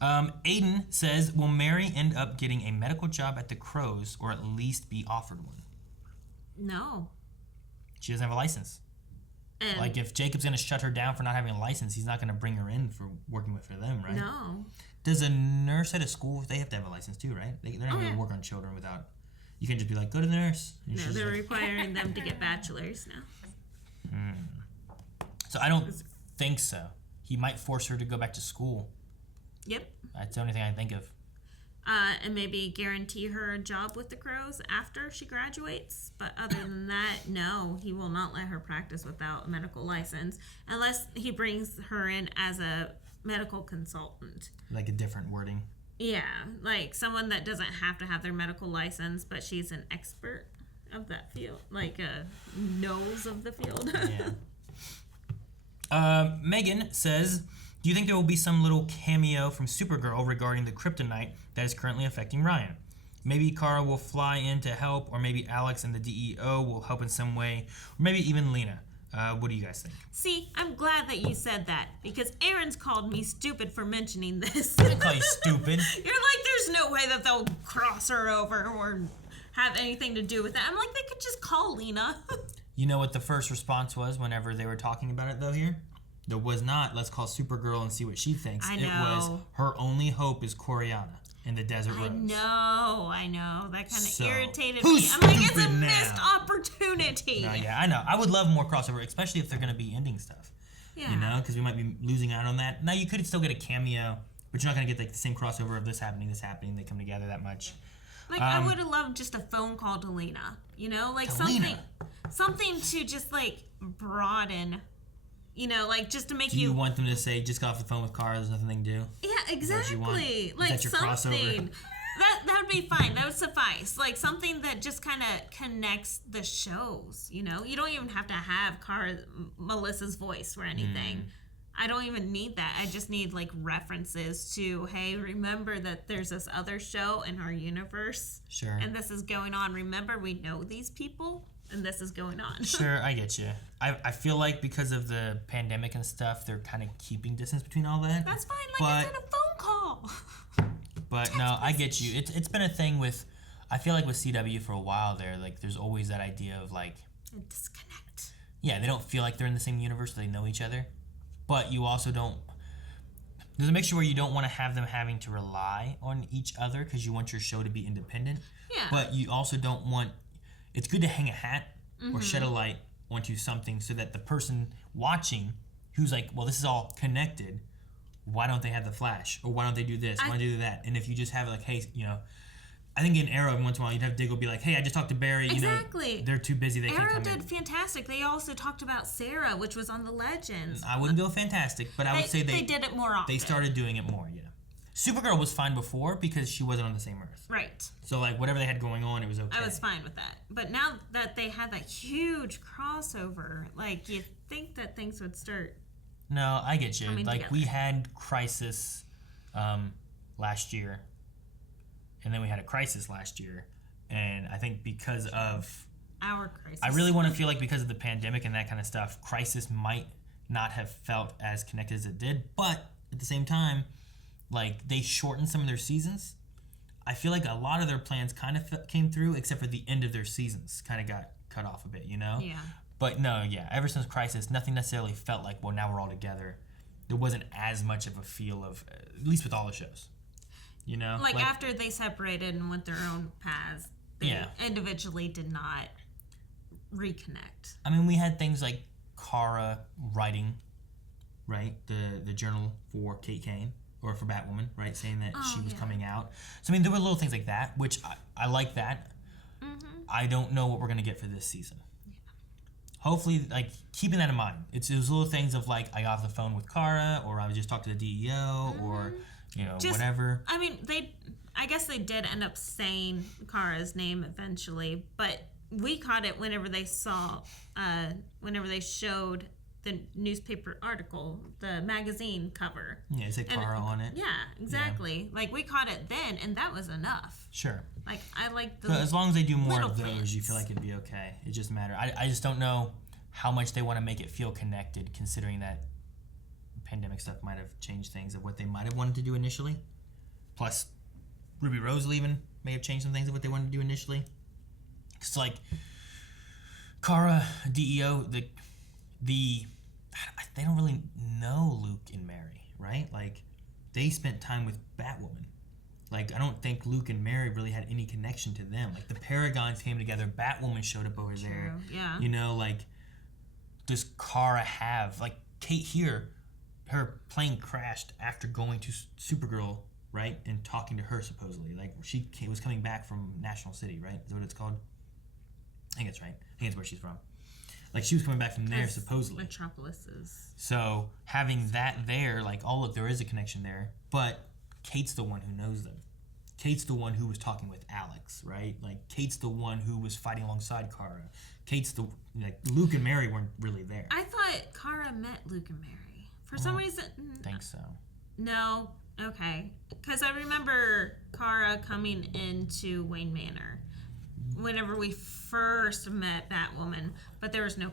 Aiden says, will Mary end up getting a medical job at the Crows or at least be offered one? No. She doesn't have a license. And like, if Jacob's going to shut her down for not having a license, he's not going to bring her in for working for them, right? No. Does a nurse at a school, they have to have a license too, right? They're not going to work on children without... You can just be like, go to the nurse. And No, she's they're like, requiring them to get bachelors now. So I don't think so. He might force her to go back to school. Yep. That's the only thing I think of. And maybe guarantee her a job with the Crows after she graduates. But other than that, no, he will not let her practice without a medical license unless he brings her in as a medical consultant. Like a different wording. Yeah, like someone that doesn't have to have their medical license, but she's an expert of that field, like knows of the field. Yeah. Megan says, do you think there will be some little cameo from Supergirl regarding the kryptonite that is currently affecting Ryan? Maybe Kara will fly in to help, or maybe Alex and the DEO will help in some way, or maybe even Lena. What do you guys think? See, I'm glad that you said that because Aaron's called me stupid for mentioning this. I didn't call you stupid. You're like, there's no way that they'll cross her over or have anything to do with that. I'm like, they could just call Lena. You know what the first response was whenever they were talking about it, though, here? There was not, let's call Supergirl and see what she thinks. I know. It was, her only hope is Coriana in the Desert Rose. I know. That kind of irritated me. who's I'm like, it's a stupid missed now? opportunity. No, yeah, I know. I would love more crossover, especially if they're going to be ending stuff. Yeah. You know, because we might be losing out on that. Now, you could still get a cameo, but you're not going to get like the same crossover of this happening, they come together that much. Like, I would have loved just a phone call to Lena. You know, like something to just like broaden. You know, like just to make Do you want them to say, just got off the phone with Kara, there's nothing to do? Yeah, exactly. Like Is that your something. crossover? That would be fine. That would suffice. Like something that just kind of connects the shows. You know, you don't even have to have Melissa's voice or anything. I don't even need that. I just need like references to, hey, remember that there's this other show in our universe. Sure. And this is going on. Remember, we know these people, and this is going on. Sure, I get you. I feel like because of the pandemic and stuff, they're kind of keeping distance between all that. That's fine. Like I said, a phone call. But no, I get you. It's been a thing with, I feel like with CW for a while there, like there's always that idea of like A disconnect. Yeah, they don't feel like they're in the same universe, they know each other. But you also don't, there's a mixture where you don't want to have them having to rely on each other because you want your show to be independent. Yeah. But you also don't want, it's good to hang a hat or shed a light onto something so that the person watching who's like, well, this is all connected, why don't they have the Flash? Or why don't they do this? Why don't they do that? And if you just have it like, hey, you know, I think in Arrow, once in a while, you'd have Diggle be like, hey, I just talked to Barry. Exactly. You know, they're too busy. They can't Arrow come did in. fantastic. They also talked about Sarah, which was on the Legends. I wouldn't go fantastic, but I would say they did it more often. They started doing it more, yeah. Supergirl was fine before because she wasn't on the same Earth. Right. So, like, whatever they had going on, it was okay. I was fine with that. But now that they had that huge crossover, like, you'd think that things would start. No, I get you. coming Like, together. we had Crisis last year, and then we had a Crisis last year, and I think because of... Our Crisis. I really want to feel like because of the pandemic and that kind of stuff, Crisis might not have felt as connected as it did, but at the same time, like, they shortened some of their seasons. I feel like a lot of their plans kind of came through, except for the end of their seasons kind of got cut off a bit, you know? Yeah. But no, yeah, ever since Crisis, nothing necessarily felt like, well, now we're all together. There wasn't as much of a feel of, at least with all the shows, you know? Like after they separated and went their own paths, they individually did not reconnect. I mean, we had things like Kara writing, right? The journal for Kate Kane, or for Batwoman, right? Saying that she was coming out. So, I mean, there were little things like that, which I like that. I don't know what we're going to get for this season. Hopefully, like, keeping that in mind. It's those little things of, like, I got off the phone with Kara, or I just talked to the DEO, or, you know, whatever. I mean, I guess they did end up saying Kara's name eventually, but we caught it whenever they showed the newspaper article, the magazine cover. Yeah, it said Kara on it. Yeah, exactly. Yeah. Like, we caught it then, and that was enough. Sure. Like, I like the So as long as they do more of those, things. you feel like it'd be okay. It just matter. I just don't know how much they want to make it feel connected, considering that pandemic stuff might have changed things of what they might have wanted to do initially. Plus, Ruby Rose leaving may have changed some things of what they wanted to do initially. It's like Kara, DEO, they don't really know Luke and Mary, right? Like, they spent time with Batwoman. Like, I don't think Luke and Mary really had any connection to them. Like, the Paragons came together, Batwoman showed up over there. Yeah. You know, like, does Kara have, like, Kate here, her plane crashed after going to Supergirl, right? And talking to her, supposedly. Like, she was coming back from National City, right? Is that what it's called? I think it's right. I think it's where she's from. Like, she was coming back from there, supposedly. Metropolises. So, having that there, like, oh, look, there is a connection there. But Kate's the one who knows them. Kate's the one who was talking with Alex, right? Like, Kate's the one who was fighting alongside Kara. Kate's the, like, Luke and Mary weren't really there. I thought Kara met Luke and Mary. For some reason. I think so. No. Okay. Because I remember Kara coming into Wayne Manor. whenever we first met Batwoman, but there was no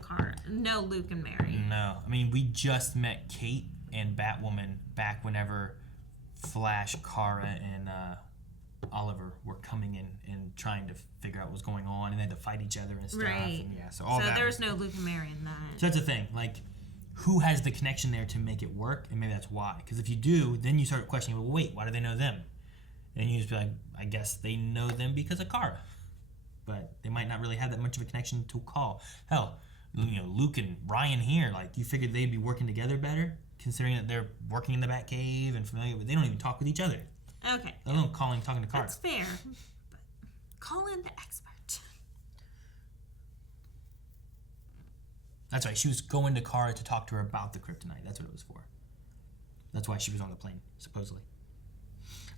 Luke and Mary. No. I mean, we just met Kate and Batwoman back whenever Flash, Kara, and Oliver were coming in and trying to figure out what was going on, and they had to fight each other and stuff. Right. And yeah, so all so that. there was no Luke and Mary in that. So that's the thing. Like, who has the connection there to make it work? And maybe that's why. Because if you do, then you start questioning, well, wait, why do they know them? And you just be like, I guess they know them because of Kara. But they might not really have that much of a connection to call. Hell, Luke and Ryan here, like, you figured they'd be working together better, considering that they're working in the Batcave and familiar, but they don't even talk with each other. Okay. Let alone talking to Kara. That's fair. But call in the expert. That's right. She was going to Kara to talk to her about the kryptonite. That's what it was for. That's why she was on the plane, supposedly.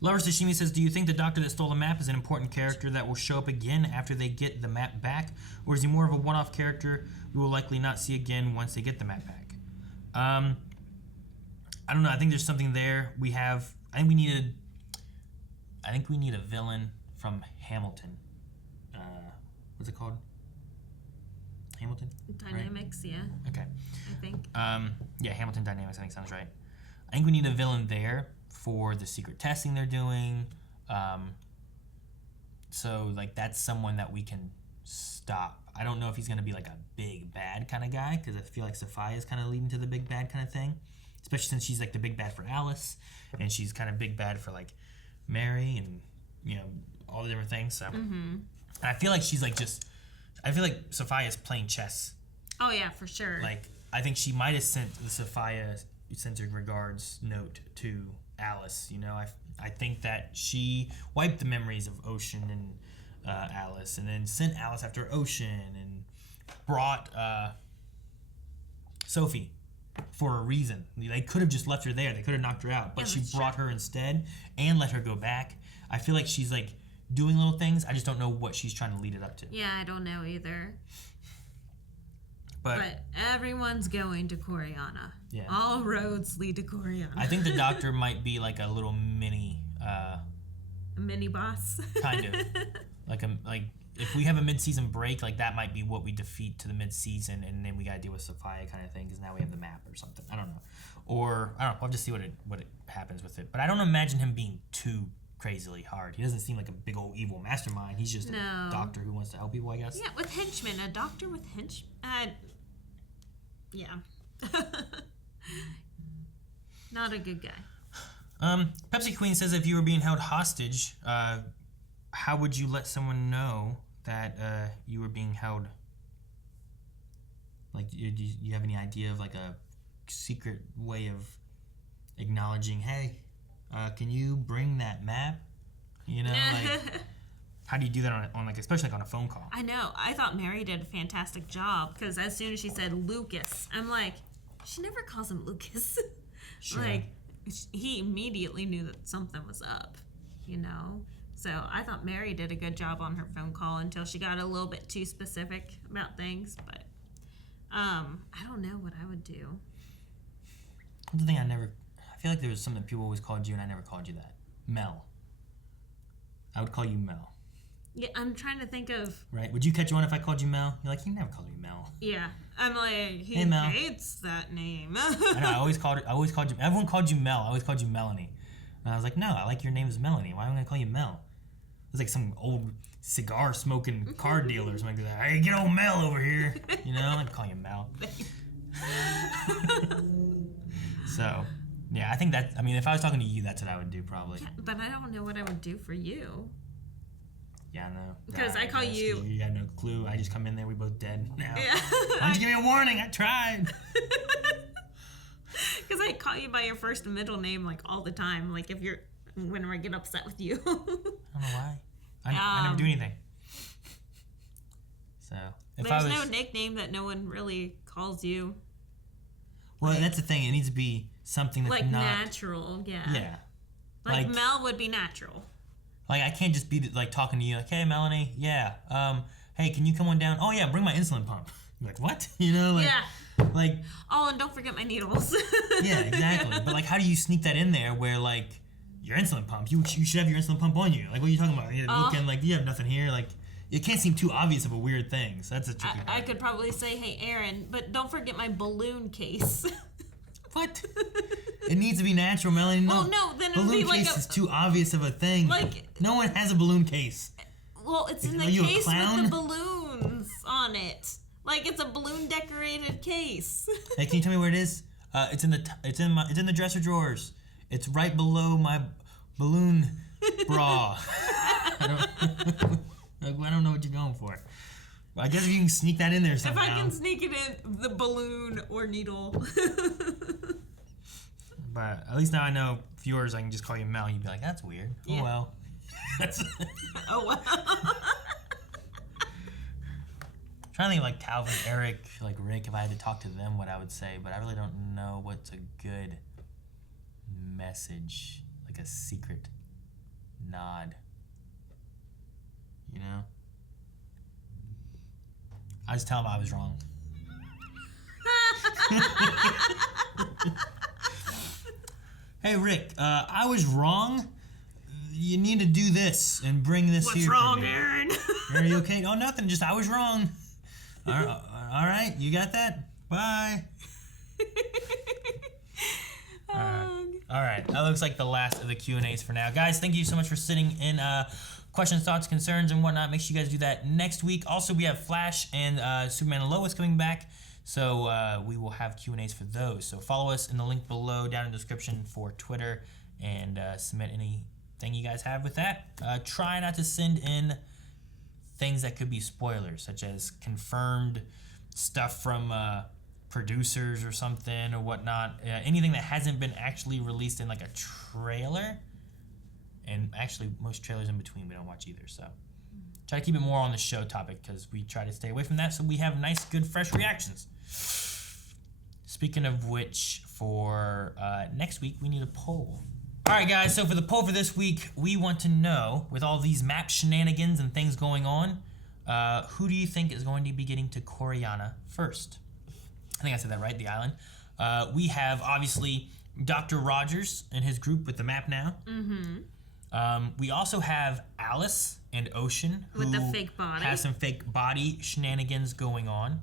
Lover Sashimi says, do you think the doctor that stole the map is an important character that will show up again after they get the map back? Or is he more of a one-off character we will likely not see again once they get the map back? I don't know. I think there's something there. I think we need a villain from Hamilton. What's it called? Hamilton? Dynamics, right? Yeah. Okay. I think. Yeah, Hamilton Dynamics, I think sounds right. I think we need a villain there for the secret testing they're doing. So, like, that's someone that we can stop. I don't know if he's going to be, like, a big bad kind of guy, because I feel like Sophia is kind of leading to the big bad kind of thing, especially since she's, like, the big bad for Alice, and she's kind of big bad for, like, Mary and, all the different things. So, and I feel like she's, like, I feel like Sophia's playing chess. Oh, yeah, for sure. Like, I think she might have sent the Sophia censored regards note to Alice. I think that she wiped the memories of Ocean and Alice, and then sent Alice after Ocean, and brought Sophie for a reason. They could have just left her there. They could have knocked her out, but she brought her instead and let her go back. I feel like she's, like, doing little things. I just don't know what she's trying to lead it up to. Yeah, I don't know either. But everyone's going to Coriana. Yeah. All roads lead to Coriana. I think the doctor might be like a little mini mini boss. Kind of. Like if we have a mid-season break, like, that might be what we defeat to the mid-season, and then we got to deal with Sophia kind of thing, because now we have the map or something. I don't know. Or I don't know. We'll just see what it happens with it. But I don't imagine him being too crazily hard. He doesn't seem like a big old evil mastermind. He's just a doctor who wants to help people, I guess. Yeah, with henchmen. A doctor with henchmen. Yeah. Not a good guy. Pepsi Queen says, if you were being held hostage, how would you let someone know that you were being held? Like, do you have any idea of, like, a secret way of acknowledging, hey, can you bring that map? Like, how do you do that on like, especially, like, on a phone call? I know. I thought Mary did a fantastic job, because as soon as she said Lucas, I'm like, she never calls him Lucas. Sure. Like, he immediately knew that something was up, So I thought Mary did a good job on her phone call until she got a little bit too specific about things. But I don't know what I would do. One thing I feel like there was something people always called you, and I never called you that. Mel. I would call you Mel. Yeah, I'm trying to think of... Right? Would you catch on if I called you Mel? You're like, he never called me Mel. Yeah. I'm like, he Mel. hates that name. I know, I always called you, everyone called you Mel. I always called you Melanie. And I was like, no, I like your name is Melanie. Why am I going to call you Mel? It was like some old cigar smoking car dealer or something like that. Hey, get old Mel over here. I'd call you Mel. So, yeah, I think if I was talking to you, that's what I would do probably. Yeah, but I don't know what I would do for you. Yeah, I know. Because I call you... You got no clue. I just come in there, we both dead now. Yeah. Why don't you give me a warning? I tried. Because I call you by your first and middle name, like, all the time. Like, whenever I get upset with you. I don't know why. I never do anything. So, there's no nickname that no one really calls you. Well, that's the thing. It needs to be something that's like not... natural, yeah. Yeah. Like Mel would be natural. Like, I can't just be, like, talking to you, like, hey, Melanie, yeah, hey, can you come on down? Oh, yeah, bring my insulin pump. You're like, what? Yeah. Like... Oh, and don't forget my needles. Yeah, exactly. But, like, how do you sneak that in there where, like, your insulin pump, you should have your insulin pump on you. Like, what are you talking about? You're looking like, you have nothing here. Like, it can't seem too obvious of a weird thing. So that's a tricky part. I could probably say, hey, Aaron, but don't forget my balloon case. What? It needs to be natural, Melanie. No, well, no, then it would balloon be like case is too obvious of a thing. Like, no one has a balloon case. Well, it's in the you a case clown? with the balloons on it. Like it's a balloon decorated case. Hey, can you tell me where it is? It's in the dresser drawers. It's right below my balloon bra. I don't know what you're going for. Well, I guess if you can sneak that in there somehow. If I can sneak it in, the balloon or needle. But at least now I know viewers, I can just call you Mel. You'd be like, that's weird. Yeah. Oh well. Oh well. I'm trying to think of like Calvin, Eric, like Rick, if I had to talk to them, what I would say, but I really don't know what's a good message, like a secret nod. You know? I just tell them I was wrong. Hey Rick, I was wrong. You need to do this and bring this here. What's wrong, Aaron? Are you okay? Oh, nothing. Just I was wrong. All right, you got that? Bye. All right, that looks like the last of the Q&As for now. Guys, thank you so much for sitting in. Questions, thoughts, concerns, and whatnot. Make sure you guys do that next week. Also, we have Flash and Superman and Lois coming back, so we will have Q&As for those. So follow us in the link below, down in the description for Twitter, and submit anything you guys have with that. Try not to send in things that could be spoilers, such as confirmed stuff from producers or something or whatnot. Anything that hasn't been actually released in like a trailer. And actually, most trailers in between we don't watch either, so try to keep it more on the show topic because we try to stay away from that so we have nice, good, fresh reactions. Speaking of which, for next week, we need a poll. All right, guys, so for the poll for this week, we want to know, with all these map shenanigans and things going on, who do you think is going to be getting to Coriana first? I think I said that right, the island. We have, obviously, Dr. Rogers and his group with the map now. Mm-hmm. We also have Alice and Ocean, who with the fake body. has some fake body shenanigans going on.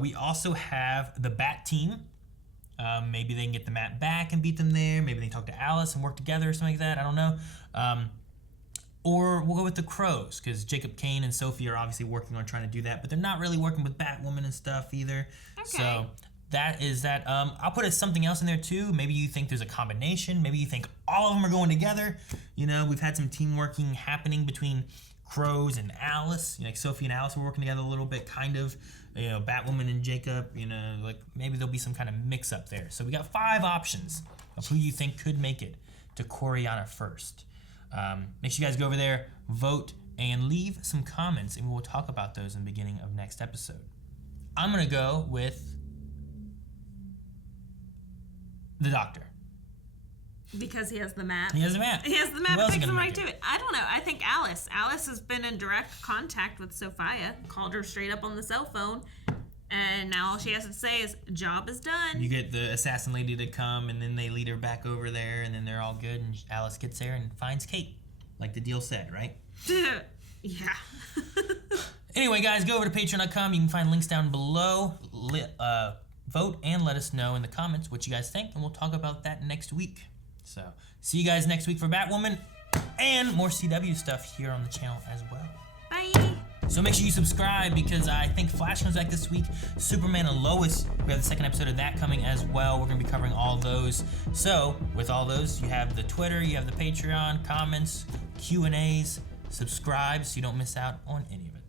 We also have the Bat Team. Maybe they can get the map back and beat them there. Maybe they can talk to Alice and work together or something like that. I don't know. Or we'll go with the Crows, because Jacob Kane and Sophie are obviously working on trying to do that, but they're not really working with Batwoman and stuff either. Okay. So that is that. I'll put something else in there too. Maybe you think there's a combination. Maybe you think all of them are going together. You know, we've had some team working happening between Crows and Alice. You know, like Sophie and Alice were working together a little bit, kind of. You know, Batwoman and Jacob. You know, like maybe there'll be some kind of mix up there. So we got 5 options of who you think could make it to Coriana first. Make sure you guys go over there, vote, and leave some comments, and we will talk about those in the beginning of next episode. I'm gonna go with the Doctor. Because he has the map. He has the map. He has the map. Who else It is takes gonna him make right to it. I don't know. I think Alice. Alice has been in direct contact with Sophia. Called her straight up on the cell phone. And now all she has to say is, job is done. You get the assassin lady to come, and then they lead her back over there, and then they're all good, and Alice gets there and finds Kate. Like the deal said, right? Yeah. Anyway, guys, go over to patreon.com. You can find links down below. Vote and let us know in the comments what you guys think, and we'll talk about that next week. So, see you guys next week for Batwoman and more CW stuff here on the channel as well. Bye. So make sure you subscribe, because I think Flash comes back this week. Superman and Lois, we have the second episode of that coming as well. We're going to be covering all those. So with all those, you have the Twitter, you have the Patreon, comments, Q&As. Subscribe so you don't miss out on any of it.